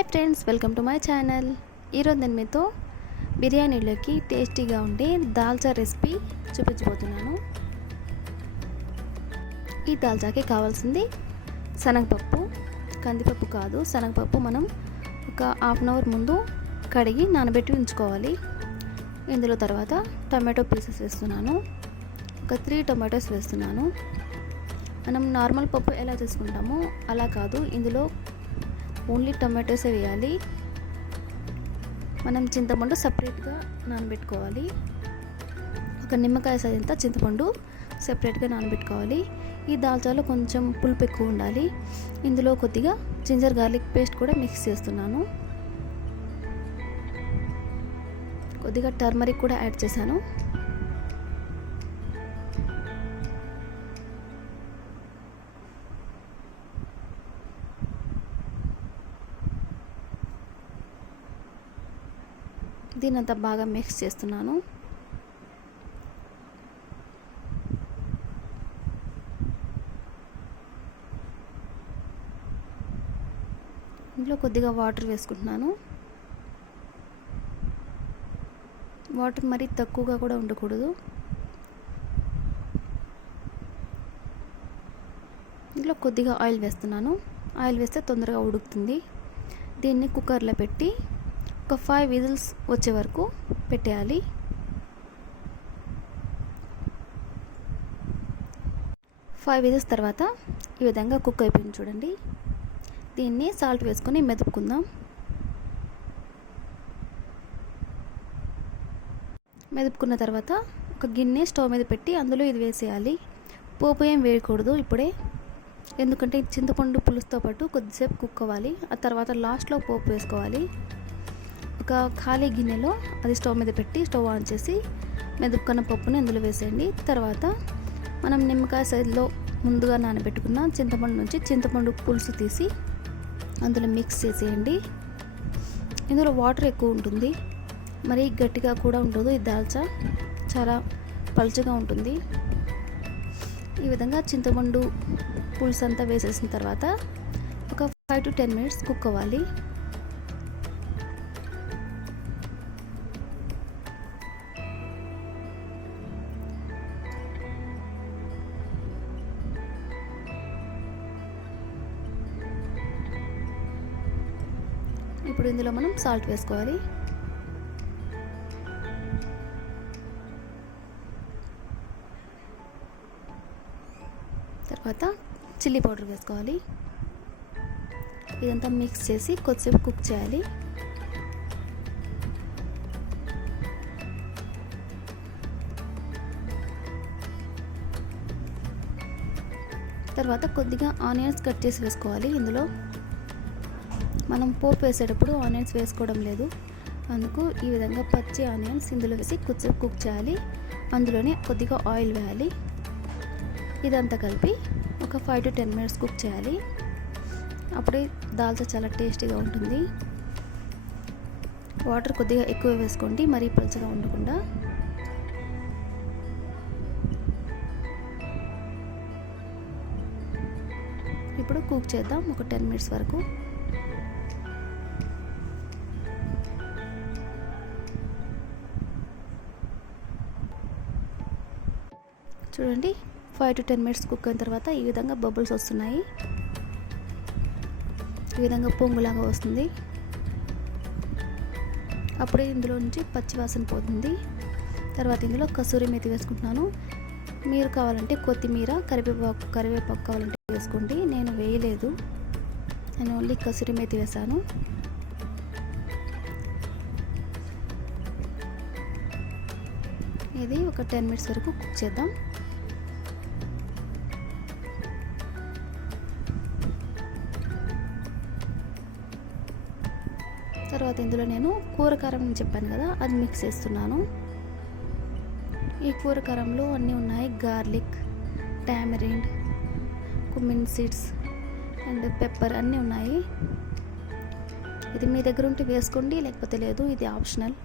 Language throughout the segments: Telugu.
Hi friends, welcome to my channel. ఈరోజు నేను మీతో బిర్యానీలోకి టేస్టీగా ఉండే దాల్చా రెసిపీ చూపించబోతున్నాను. ఈ దాల్చాకి కావాల్సింది శనగపప్పు, కందిపప్పు కాదు, శనగపప్పు. మనం ఒక హాఫ్ అన్ అవర్ ముందు కడిగి నానబెట్టి ఉంచుకోవాలి. ఇందులో తర్వాత టమాటో పీసెస్ వేస్తున్నాను. ఒక 3 టొమాటోస్ వేస్తున్నాను. మనం నార్మల్ పప్పు ఎలా చేసుకుంటామో అలా కాదు, ఇందులో ఓన్లీ టొమాటోసే వేయాలి. మనం చింతపండు సపరేట్గా నానబెట్టుకోవాలి. ఒక నిమ్మకాయ సైజంతా చింతపండు సపరేట్గా నానబెట్టుకోవాలి. ఈ దాల్చాలో కొంచెం పులుపు ఎక్కువ ఉండాలి. ఇందులో కొద్దిగా జింజర్ గార్లిక్ పేస్ట్ కూడా మిక్స్ చేస్తున్నాను. కొద్దిగా టర్మరిక్ కూడా యాడ్ చేశాను. దీనంతా బాగా మిక్స్ చేస్తున్నాను. ఇందులో కొద్దిగా వాటర్ వేసుకుంటున్నాను. వాటర్ మరీ తక్కువగా కూడా ఉండకూడదు. ఇందులో కొద్దిగా ఆయిల్ వేస్తున్నాను. ఆయిల్ వేస్తే తొందరగా ఉడుకుతుంది. దీన్ని కుక్కర్లో పెట్టి ఒక 5 విజిల్స్ వచ్చే వరకు పెట్టేయాలి. 5 విజిల్స్ తర్వాత ఈ విధంగా కుక్ అయిపోయింది చూడండి. దీన్ని సాల్ట్ వేసుకొని మెదుపుకుందాం. మెదుపుకున్న తర్వాత ఒక గిన్నె స్టవ్ మీద పెట్టి అందులో ఇది వేసేయాలి. పోపు ఏం వేయకూడదు ఇప్పుడే, ఎందుకంటే చింతపండు పులుసుతో పాటు కొద్దిసేపు కుక్ అవ్వాలి. ఆ తర్వాత లాస్ట్లో పోపు వేసుకోవాలి. ఒక ఖాళీ గిన్నెలో అది స్టవ్ మీద పెట్టి స్టవ్ ఆన్ చేసి మెదుపుకున్న పప్పుని అందులో వేసేయండి. తర్వాత మనం నిమ్మకాయ సైజులో ముందుగా నానబెట్టుకున్న చింతపండు నుంచి చింతపండు పులుసు తీసి అందులో మిక్స్ చేసేయండి. ఇందులో వాటర్ ఎక్కువ ఉంటుంది, మరీ గట్టిగా కూడా ఉండదు. ఈ దాల్చా చాలా పలుచగా ఉంటుంది. ఈ విధంగా చింతపండు పులుసు అంతా వేసేసిన తర్వాత ఒక 5 to 10 minutes కుక్ అవ్వాలి. ఇప్పుడు ఇందులో మనం సాల్ట్ వేసుకోవాలి. తర్వాత చిల్లీ పౌడర్ వేసుకోవాలి. ఇదంతా మిక్స్ చేసి కొద్దిసేపు కుక్ చేయాలి. తర్వాత కొద్దిగా ఆనియన్స్ కట్ చేసి వేసుకోవాలి. ఇందులో మనం పోపు వేసేటప్పుడు ఆనియన్స్ వేసుకోవడం లేదు, అందుకు ఈ విధంగా పచ్చి ఆనియన్స్ ఇందులో వేసి కొద్దిసేపు కుక్ చేయాలి. అందులోనే కొద్దిగా ఆయిల్ వేయాలి. ఇదంతా కలిపి ఒక 5 to 10 minutes కుక్ చేయాలి. అప్పుడే దాల్చా చాలా టేస్టీగా ఉంటుంది. వాటర్ కొద్దిగా ఎక్కువ వేసుకోండి, మరీ పలుచగా ఉండకుండా. ఇప్పుడు కుక్ చేద్దాం ఒక 10 minutes వరకు. చూడండి, 5 to 10 minutes కుక్ అయిన తర్వాత ఈ విధంగా బబుల్స్ వస్తున్నాయి. ఈ విధంగా పొంగులాగా వస్తుంది. అప్పుడే ఇందులో నుంచి పచ్చి వాసన పోతుంది. తర్వాత ఇందులో కసూరి మేతి వేసుకుంటున్నాను. మీరు కావాలంటే కొత్తిమీర, కరివేపాకు కావాలంటే వేసుకోండి. నేను వేయలేదు, నేను ఓన్లీ కసూరి మేతి వేసాను. ఇది ఒక 10 minutes వరకు కుక్ చేద్దాం. తర్వాత ఇందులో నేను కూరకారం చెప్పాను కదా, అది మిక్స్ చేస్తున్నాను. ఈ కూరకారంలో అన్నీ ఉన్నాయి. Garlic, tamarind, cumin seeds and pepper అన్నీ ఉన్నాయి. ఇది మీ దగ్గర ఉంటే వేసుకోండి, లేకపోతే లేదు, ఇది ఆప్షనల్.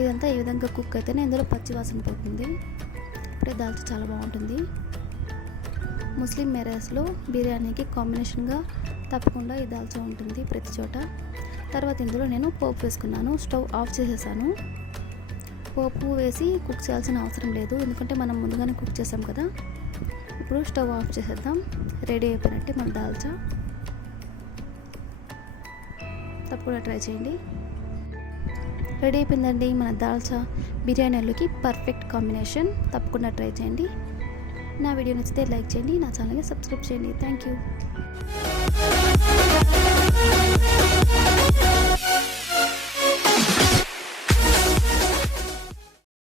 ఇదంతా ఈ విధంగా కుక్ అయితేనే ఇందులో పచ్చి వాసన పోతుంది. ఇప్పుడే దాల్చా చాలా బాగుంటుంది. ముస్లిం మ్యారేజ్లో బిర్యానీకి కాంబినేషన్గా తప్పకుండా ఈ దాల్చా ఉంటుంది ప్రతి చోట. తర్వాత ఇందులో నేను పోపు వేసుకున్నాను. స్టవ్ ఆఫ్ చేసేసాను. పోపు వేసి కుక్ చేయాల్సిన అవసరం లేదు, ఎందుకంటే మనం ముందుగానే కుక్ చేసాం కదా. ఇప్పుడు స్టవ్ ఆఫ్ చేసేద్దాం. రెడీ అయిపోయినట్టే మన దాల్చా. తప్పకుండా ట్రై చేయండి. రెడీ అయిపోయిందండి మన దాల్చా. బిర్యానీలోకి పర్ఫెక్ట్ కాంబినేషన్. తప్పకుండా ట్రై చేయండి. నా వీడియో నచ్చితే లైక్ చేయండి, నా ఛానల్ని సబ్స్క్రైబ్ చేయండి. Thank you.